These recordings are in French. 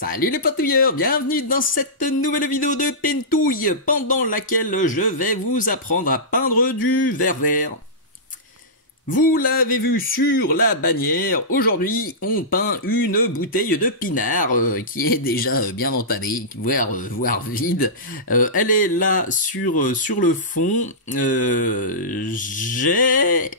Salut les patouilleurs, bienvenue dans cette nouvelle vidéo de Pentouille, pendant laquelle je vais vous apprendre à peindre du verre vert. Vous l'avez vu sur la bannière, aujourd'hui on peint une bouteille de pinard qui est déjà bien entamée, voire vide. Elle est là sur le fond. J'ai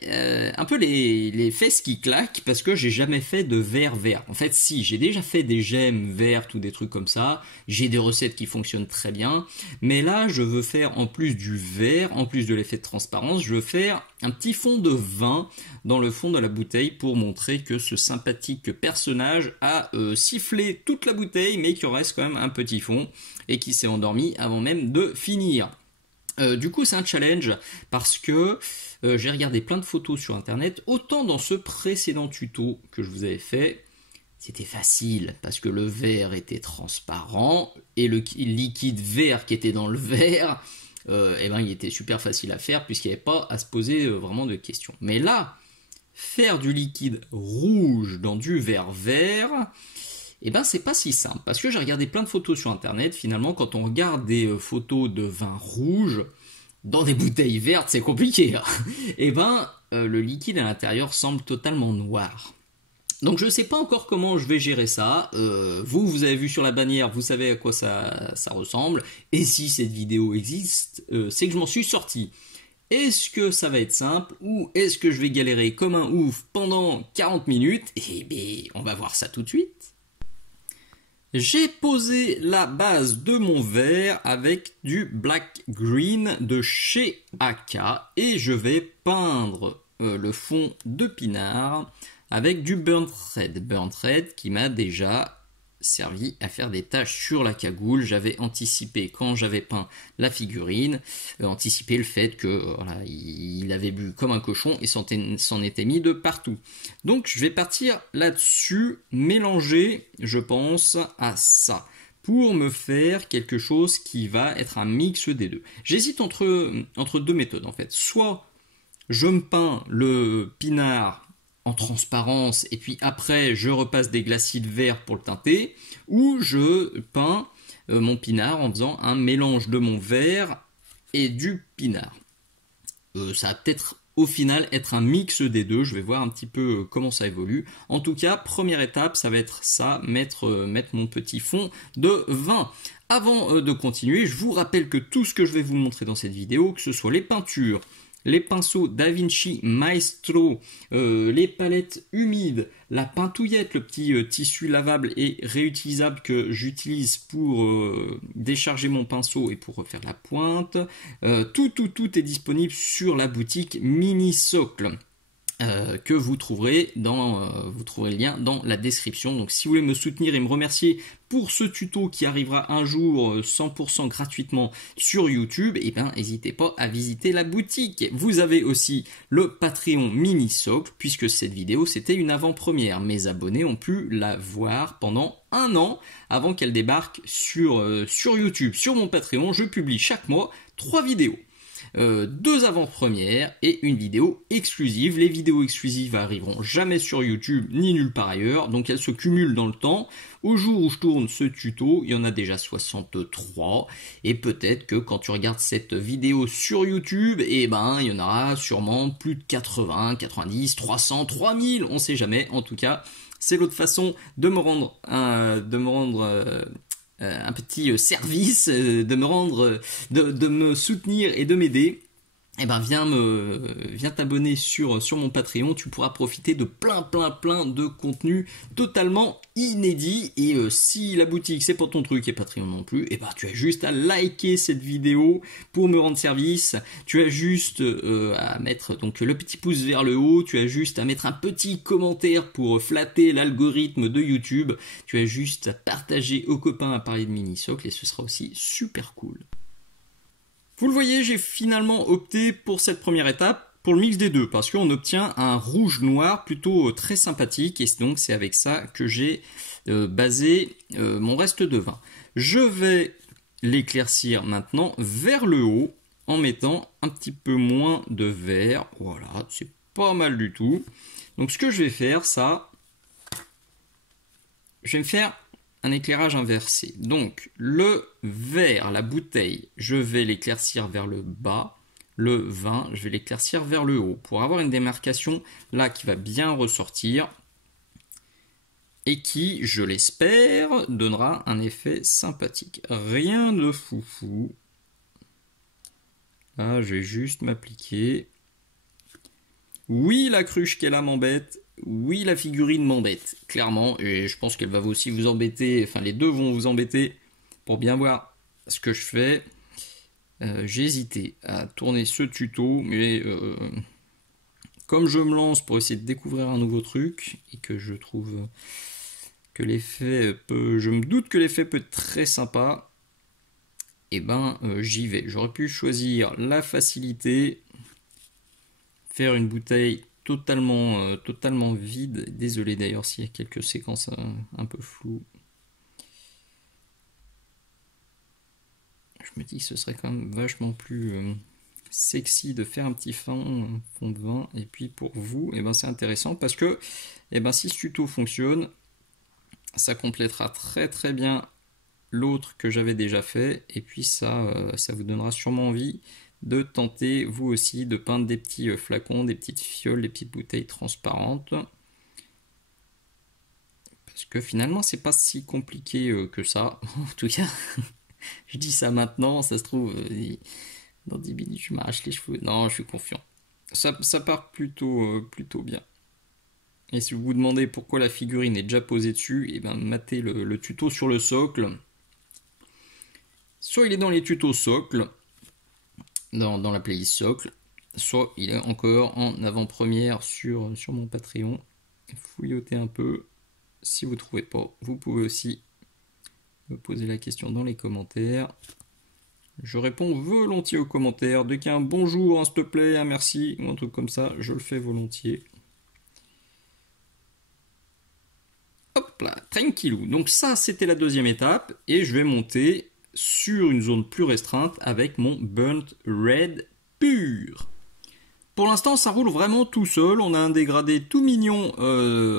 un peu les fesses qui claquent parce que j'ai jamais fait de verre vert. En fait si, j'ai déjà fait des gemmes vertes ou des trucs comme ça, j'ai des recettes qui fonctionnent très bien, mais là je veux faire en plus du vert, en plus de l'effet de transparence, je veux faire un petit fond de vin dans le fond de la bouteille pour montrer que ce sympathique personnage a sifflé toute la bouteille mais qu'il reste quand même un petit fond et qui s'est endormi avant même de finir. Du coup c'est un challenge parce que j'ai regardé plein de photos sur internet, autant dans ce précédent tuto que je vous avais fait, c'était facile parce que le verre était transparent et le liquide vert qui était dans le verre, il était super facile à faire puisqu'il n'y avait pas à se poser vraiment de questions. Mais là, faire du liquide rouge dans du verre vert, c'est pas si simple. Parce que j'ai regardé plein de photos sur internet, finalement quand on regarde des photos de vin rouge, dans des bouteilles vertes c'est compliqué. Le liquide à l'intérieur semble totalement noir. Donc je ne sais pas encore comment je vais gérer ça, vous avez vu sur la bannière, vous savez à quoi ça ressemble, et si cette vidéo existe, c'est que je m'en suis sorti. Est-ce que ça va être simple, ou est-ce que je vais galérer comme un ouf pendant 40 minutes? On va voir ça tout de suite. J'ai posé la base de mon verre avec du Black Green de chez AK, et je vais peindre le fond de pinard avec du Burnt Red qui m'a déjà servi à faire des taches sur la cagoule. J'avais anticipé quand j'avais peint la figurine, anticipé le fait que il avait bu comme un cochon et s'en était mis de partout. Donc je vais partir là-dessus, mélanger, je pense, à ça, pour me faire quelque chose qui va être un mix des deux. J'hésite entre deux méthodes en fait. Soit je me peins le pinard en transparence et puis après je repasse des glacides verts pour le teinter, ou je peins mon pinard en faisant un mélange de mon vert et du pinard. Ça va peut-être au final être un mix des deux, je vais voir un petit peu comment ça évolue. En tout cas, première étape, ça va être ça, mettre mon petit fond de vin. Avant de continuer, je vous rappelle que tout ce que je vais vous montrer dans cette vidéo, que ce soit les peintures, les pinceaux Da Vinci Maestro, les palettes humides, la peintouillette, le petit tissu lavable et réutilisable que j'utilise pour décharger mon pinceau et pour refaire la pointe, tout est disponible sur la boutique Mini Socle. Que vous trouverez le lien dans la description. Donc si vous voulez me soutenir et me remercier pour ce tuto qui arrivera un jour 100% gratuitement sur YouTube, n'hésitez pas à visiter la boutique. Vous avez aussi le Patreon Mini Socle, puisque cette vidéo c'était une avant-première. Mes abonnés ont pu la voir pendant un an avant qu'elle débarque sur YouTube. Sur mon Patreon, je publie chaque mois 3 vidéos. 2 avant-premières et une vidéo exclusive. Les vidéos exclusives arriveront jamais sur YouTube ni nulle part ailleurs, donc elles se cumulent dans le temps. Au jour où je tourne ce tuto, il y en a déjà 63, et peut-être que quand tu regardes cette vidéo sur YouTube, il y en aura sûrement plus de 80, 90, 300, 3000, on sait jamais. En tout cas, c'est l'autre façon de me rendre un petit service, de me soutenir et de m'aider. Viens t'abonner sur mon Patreon, tu pourras profiter de plein de contenus totalement inédits. Et si la boutique c'est pas ton truc et Patreon non plus, tu as juste à liker cette vidéo pour me rendre service. Tu as juste à mettre donc le petit pouce vers le haut, tu as juste à mettre un petit commentaire pour flatter l'algorithme de YouTube, tu as juste à partager aux copains à parler de Mini Socle et ce sera aussi super cool. Vous le voyez, j'ai finalement opté pour cette première étape, pour le mix des deux, parce qu'on obtient un rouge-noir plutôt très sympathique, et donc c'est avec ça que j'ai basé mon reste de vin. Je vais l'éclaircir maintenant vers le haut, en mettant un petit peu moins de vert. Voilà, c'est pas mal du tout. Donc ce que je vais faire, je vais me faire un éclairage inversé. Donc le verre, la bouteille, je vais l'éclaircir vers le bas. Le vin, je vais l'éclaircir vers le haut pour avoir une démarcation là qui va bien ressortir et qui, je l'espère, donnera un effet sympathique. Rien de foufou. Là, je vais juste m'appliquer. Oui, la cruche qu'elle a m'embête. Oui, la figurine m'embête, clairement. Et je pense qu'elle va aussi vous embêter. Enfin, les deux vont vous embêter pour bien voir ce que je fais. J'ai hésité à tourner ce tuto, mais comme je me lance pour essayer de découvrir un nouveau truc et que je trouve que l'effet peut, je me doute que l'effet peut être très sympa, et ben j'y vais. J'aurais pu choisir la facilité, faire une bouteille totalement vide. Désolé d'ailleurs s'il y a quelques séquences un peu floues. Je me dis que ce serait quand même vachement plus sexy de faire un petit fond de vin. Et puis pour vous, et ben c'est intéressant parce que si ce tuto fonctionne, ça complétera très bien l'autre que j'avais déjà fait. Et puis ça vous donnera sûrement envie de tenter vous aussi de peindre des petits flacons, des petites fioles, des petites bouteilles transparentes. Parce que finalement c'est pas si compliqué que ça, en tout cas. Je dis ça maintenant, ça se trouve, dans 10 minutes, je m'arrache les cheveux. Non, je suis confiant. Ça part plutôt bien. Et si vous vous demandez pourquoi la figurine est déjà posée dessus, et ben matez le tuto sur le socle. Soit il est dans les tutos socle, dans la playlist socle, soit il est encore en avant-première sur mon Patreon. Fouillotez un peu. Si vous ne trouvez pas, vous pouvez aussi me poser la question dans les commentaires. Je réponds volontiers aux commentaires. Dès qu'il y a un bonjour, un s'il te plaît, un merci, ou un truc comme ça, je le fais volontiers. Hop là, tranquillou. Donc ça, c'était la deuxième étape. Et je vais monter sur une zone plus restreinte avec mon Burnt Red pur. Pour l'instant, ça roule vraiment tout seul. On a un dégradé tout mignon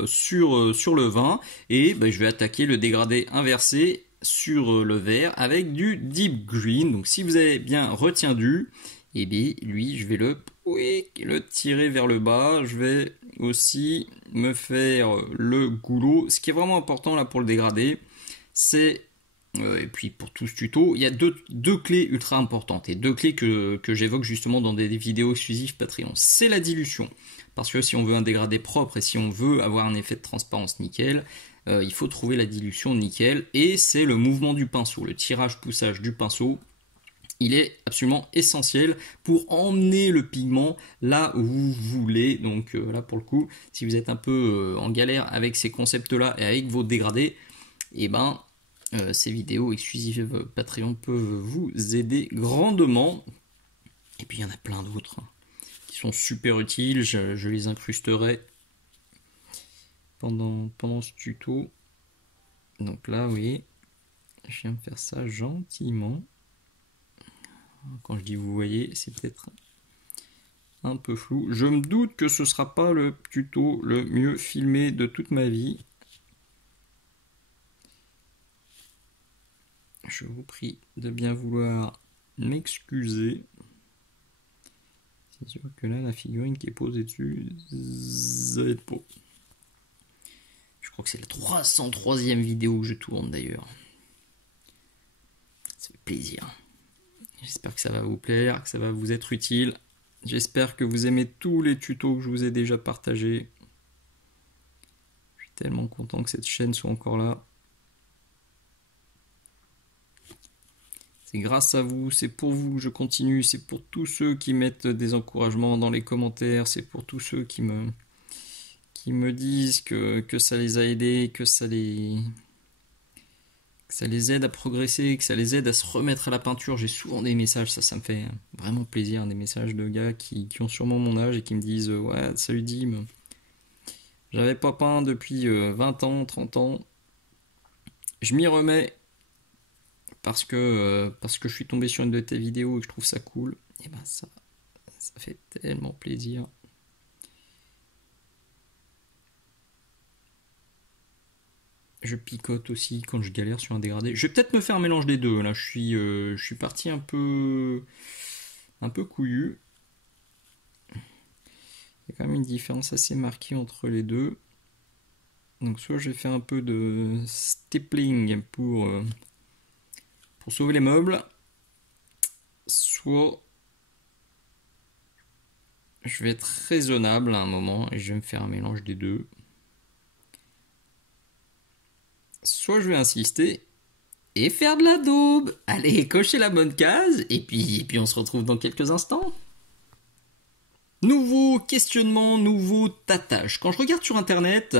sur le vin. Et je vais attaquer le dégradé inversé sur le vert avec du Deep Green. Donc si vous avez bien retenu, et bien lui, je vais le tirer vers le bas. Je vais aussi me faire le goulot. Ce qui est vraiment important là pour le dégradé, c'est et puis pour tout ce tuto, il y a deux clés ultra importantes et deux clés que j'évoque justement dans des vidéos exclusives Patreon. C'est la dilution, parce que si on veut un dégradé propre et si on veut avoir un effet de transparence nickel, il faut trouver la dilution nickel, et c'est le mouvement du pinceau, le tirage-poussage du pinceau. Il est absolument essentiel pour emmener le pigment là où vous voulez. Donc là pour le coup, si vous êtes un peu en galère avec ces concepts-là et avec vos dégradés, et ces vidéos exclusives Patreon peuvent vous aider grandement. Et puis il y en a plein d'autres qui sont super utiles. Je les incrusterai pendant ce tuto. Donc là, oui, je viens de faire ça gentiment. Quand je dis vous voyez, c'est peut-être un peu flou. Je me doute que ce ne sera pas le tuto le mieux filmé de toute ma vie. Je vous prie de bien vouloir m'excuser. C'est sûr que là, la figurine qui est posée dessus, ça va être beau. Je crois que c'est la 303e vidéo que je tourne d'ailleurs. Ça fait plaisir. J'espère que ça va vous plaire, que ça va vous être utile. J'espère que vous aimez tous les tutos que je vous ai déjà partagés. Je suis tellement content que cette chaîne soit encore là. C'est grâce à vous, c'est pour vous que je continue, c'est pour tous ceux qui mettent des encouragements dans les commentaires, c'est pour tous ceux qui me disent que ça les a aidés, que ça les aide à progresser, que ça les aide à se remettre à la peinture. J'ai souvent des messages, ça me fait vraiment plaisir, des messages de gars qui ont sûrement mon âge et qui me disent « Ouais, salut Dim, j'avais pas peint depuis 20 ans, 30 ans, je m'y remets. » Parce que je suis tombé sur une de tes vidéos et que je trouve ça cool, et ça fait tellement plaisir. Je picote aussi quand je galère sur un dégradé. Je vais peut-être me faire un mélange des deux. Là, je suis parti un peu couillu. Il y a quand même une différence assez marquée entre les deux. Donc soit je vais faire un peu de stippling pour sauver les meubles, soit je vais être raisonnable à un moment et je vais me faire un mélange des deux. Soit je vais insister et faire de la daube. Allez, cochez la bonne case et puis on se retrouve dans quelques instants. Nouveau questionnement, nouveau tâtage. Quand je regarde sur internet,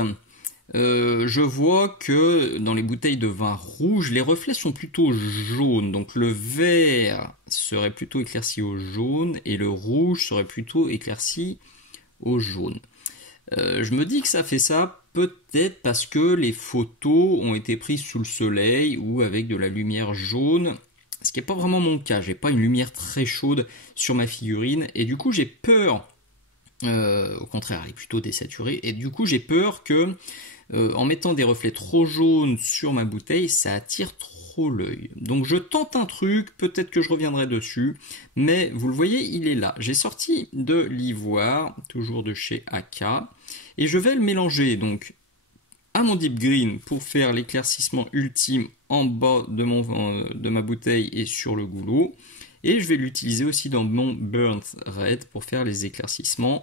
je vois que dans les bouteilles de vin rouge, les reflets sont plutôt jaunes. Donc le vert serait plutôt éclairci au jaune et le rouge serait plutôt éclairci au jaune. Je me dis que ça fait ça peut-être parce que les photos ont été prises sous le soleil ou avec de la lumière jaune. Ce qui n'est pas vraiment mon cas. J'ai pas une lumière très chaude sur ma figurine et du coup j'ai peur. Au contraire, elle est plutôt désaturée et du coup j'ai peur que en mettant des reflets trop jaunes sur ma bouteille, ça attire trop l'œil. Donc je tente un truc, peut-être que je reviendrai dessus, mais vous le voyez, il est là. J'ai sorti de l'ivoire, toujours de chez AK, et je vais le mélanger donc à mon deep green pour faire l'éclaircissement ultime en bas de ma bouteille et sur le goulot. Et je vais l'utiliser aussi dans mon burnt red pour faire les éclaircissements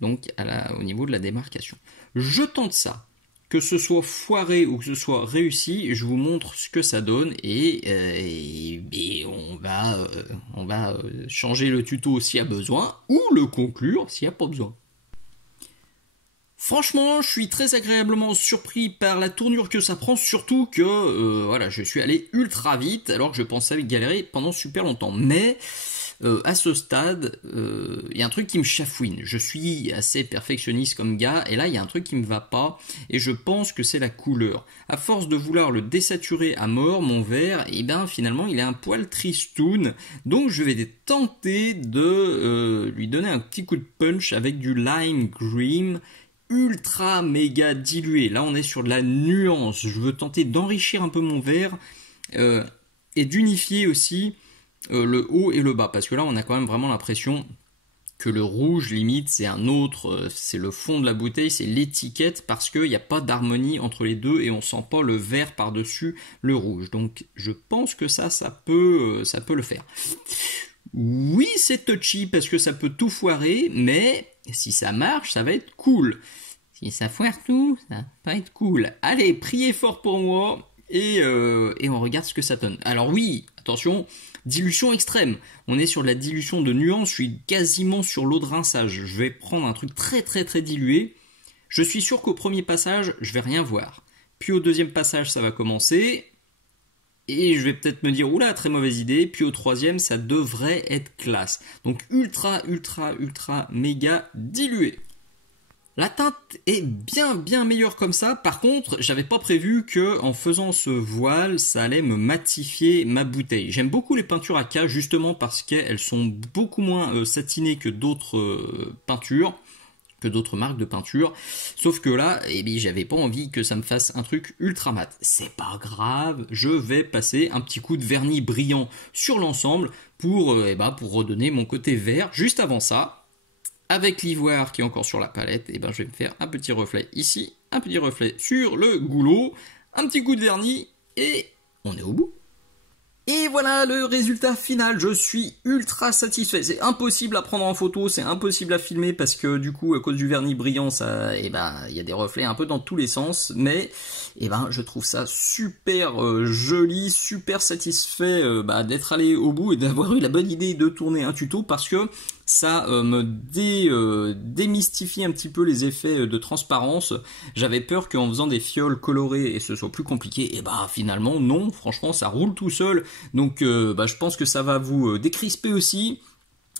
donc au niveau de la démarcation. Je tente ça. Que ce soit foiré ou que ce soit réussi, je vous montre ce que ça donne et on va changer le tuto s'il y a besoin ou le conclure s'il n'y a pas besoin. Franchement, je suis très agréablement surpris par la tournure que ça prend, surtout que voilà, je suis allé ultra vite alors que je pensais galérer pendant super longtemps. Mais à ce stade, il y a un truc qui me chafouine. Je suis assez perfectionniste comme gars et là il y a un truc qui me va pas et je pense que c'est la couleur. À force de vouloir le désaturer à mort, mon verre, et ben finalement il est un poil tristoun. Donc je vais tenter de lui donner un petit coup de punch avec du lime green ultra méga dilué. Là on est sur de la nuance. Je veux tenter d'enrichir un peu mon verre et d'unifier aussi le haut et le bas, parce que là on a quand même vraiment l'impression que le rouge limite c'est un autre, c'est le fond de la bouteille, c'est l'étiquette, parce qu'il n'y a pas d'harmonie entre les deux et on sent pas le vert par dessus le rouge. Donc je pense que ça peut le faire. Oui, c'est touchy parce que ça peut tout foirer, mais si ça marche, ça va être cool. Si ça foire tout, ça va pas être cool. Allez, priez fort pour moi et on regarde ce que ça donne. Alors oui, attention, dilution extrême. On est sur de la dilution de nuance, je suis quasiment sur l'eau de rinçage. Je vais prendre un truc très très très dilué. Je suis sûr qu'au premier passage, je vais rien voir. Puis au deuxième passage, ça va commencer. Et je vais peut-être me dire, oula, très mauvaise idée. Puis au troisième, ça devrait être classe. Donc ultra, ultra, ultra, méga dilué. La teinte est bien meilleure comme ça. Par contre, j'avais pas prévu que en faisant ce voile, ça allait me matifier ma bouteille. J'aime beaucoup les peintures AK justement parce qu'elles sont beaucoup moins satinées que d'autres peintures, que d'autres marques de peinture. Sauf que là, eh bien, j'avais pas envie que ça me fasse un truc ultra mat. C'est pas grave, je vais passer un petit coup de vernis brillant sur l'ensemble pour redonner mon côté vert. Juste avant ça, avec l'ivoire qui est encore sur la palette, je vais me faire un petit reflet ici, un petit reflet sur le goulot, un petit coup de vernis et on est au bout. Et voilà le résultat final, je suis ultra satisfait. C'est impossible à prendre en photo, c'est impossible à filmer parce que du coup à cause du vernis brillant, ça, il y a des reflets un peu dans tous les sens, mais je trouve ça super joli, super satisfait d'être allé au bout et d'avoir eu la bonne idée de tourner un tuto parce que ça me démystifie un petit peu les effets de transparence. J'avais peur qu'en faisant des fioles colorées et ce soit plus compliqué, et finalement non, franchement ça roule tout seul. Donc je pense que ça va vous décrisper aussi.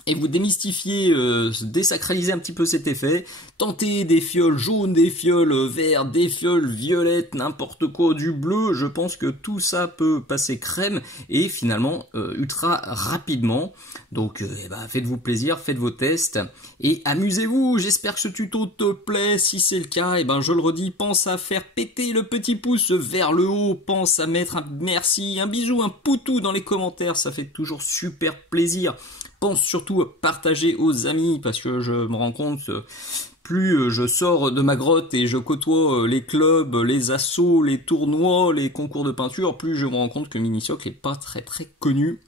et vous démystifiez, désacralisez un petit peu cet effet, tentez des fioles jaunes, des fioles vertes, des fioles violettes, n'importe quoi, du bleu, je pense que tout ça peut passer crème et finalement ultra rapidement. Donc faites-vous plaisir, faites vos tests et amusez-vous. J'espère que ce tuto te plaît. Si c'est le cas, je le redis, pense à faire péter le petit pouce vers le haut, pense à mettre un merci, un bisou, un poutou dans les commentaires, ça fait toujours super plaisir. Pense surtout à partager aux amis parce que je me rends compte plus je sors de ma grotte et je côtoie les clubs, les assos, les tournois, les concours de peinture, plus je me rends compte que Minisocle n'est pas très connu.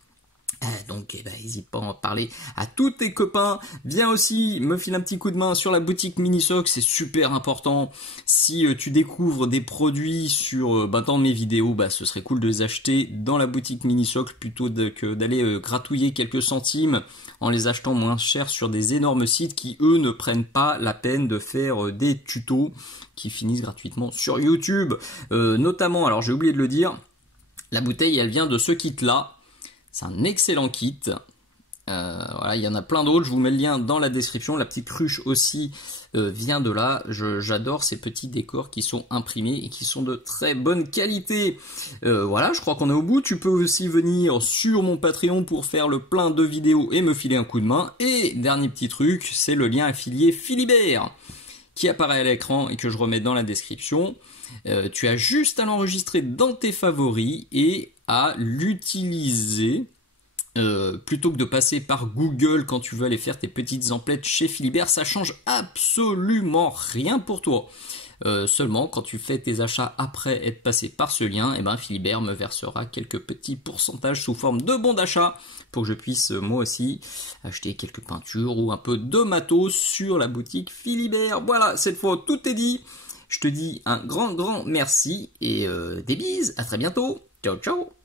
Donc n'hésite pas à en parler à tous tes copains. Viens aussi me filer un petit coup de main sur la boutique Minisocle, c'est super important. Si tu découvres des produits sur dans mes vidéos, ce serait cool de les acheter dans la boutique Minisocle plutôt que d'aller gratouiller quelques centimes en les achetant moins cher sur des énormes sites qui eux ne prennent pas la peine de faire des tutos qui finissent gratuitement sur YouTube. Notamment, alors j'ai oublié de le dire, la bouteille elle vient de ce kit là. C'est un excellent kit. Voilà, il y en a plein d'autres. Je vous mets le lien dans la description. La petite cruche aussi vient de là. J'adore ces petits décors qui sont imprimés et qui sont de très bonne qualité. Voilà, je crois qu'on est au bout. Tu peux aussi venir sur mon Patreon pour faire le plein de vidéos et me filer un coup de main. Et dernier petit truc, c'est le lien affilié Philibert qui apparaît à l'écran et que je remets dans la description. Tu as juste à l'enregistrer dans tes favoris et à l'utiliser plutôt que de passer par Google quand tu veux aller faire tes petites emplettes chez Philibert. Ça change absolument rien pour toi. Seulement quand tu fais tes achats après être passé par ce lien, Philibert me versera quelques petits pourcentages sous forme de bons d'achat pour que je puisse moi aussi acheter quelques peintures ou un peu de matos sur la boutique Philibert. Voilà, cette fois tout est dit. Je te dis un grand merci et des bises, à très bientôt. Ciao ciao.